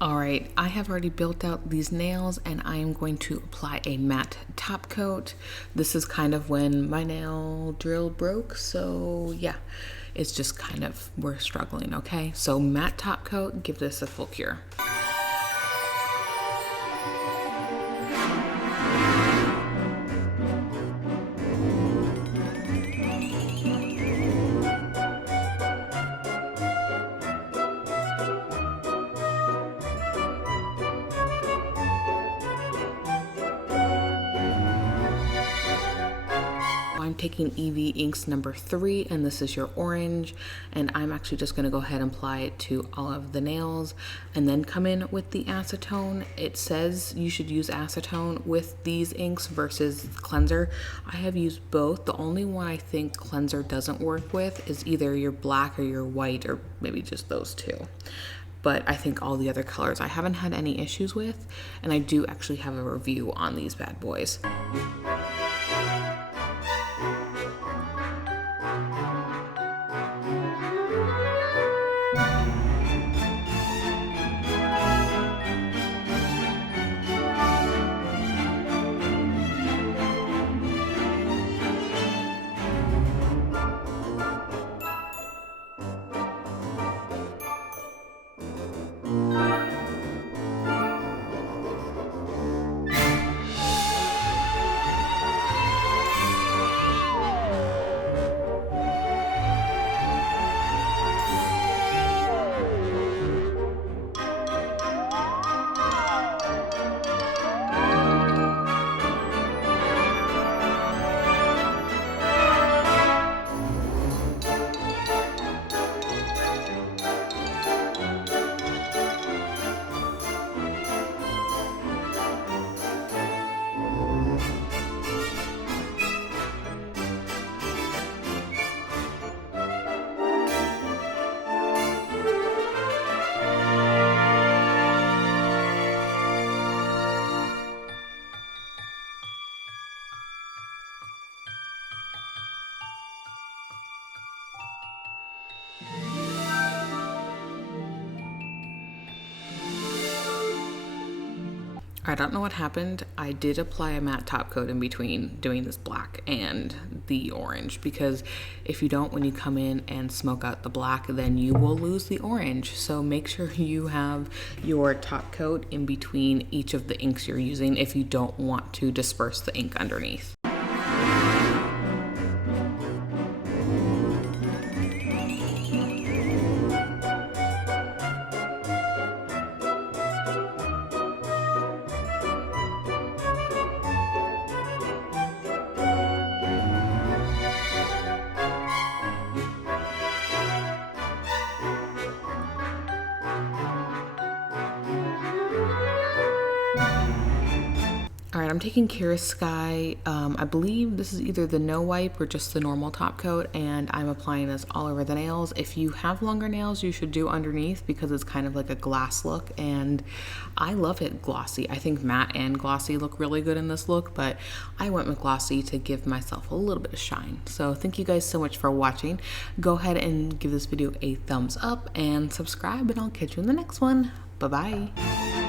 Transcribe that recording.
All right, I have already built out these nails and I am going to apply a matte top coat. This is kind of when my nail drill broke, so yeah, it's just kind of, we're struggling, okay? So matte top coat, give this a full cure. I'm taking EV Inks number 3, and this is your orange, and I'm actually just gonna go ahead and apply it to all of the nails and then come in with the acetone. It says you should use acetone with these inks versus cleanser. I have used both. The only one I think cleanser doesn't work with is either your black or your white, or maybe just those two. But I think all the other colors I haven't had any issues with, and I do actually have a review on these bad boys. I don't know what happened. I did apply a matte top coat in between doing this black and the orange, because if you don't, when you come in and smoke out the black, then you will lose the orange. So make sure you have your top coat in between each of the inks you're using if you don't want to disperse the ink underneath. All right, I'm taking Kira Sky. I believe this is either the no wipe or just the normal top coat, and I'm applying this all over the nails. If you have longer nails, you should do underneath because it's kind of like a glass look, and I love it glossy. I think matte and glossy look really good in this look, but I went with glossy to give myself a little bit of shine. So thank you guys so much for watching. Go ahead and give this video a thumbs up and subscribe, and I'll catch you in the next one. Bye-bye.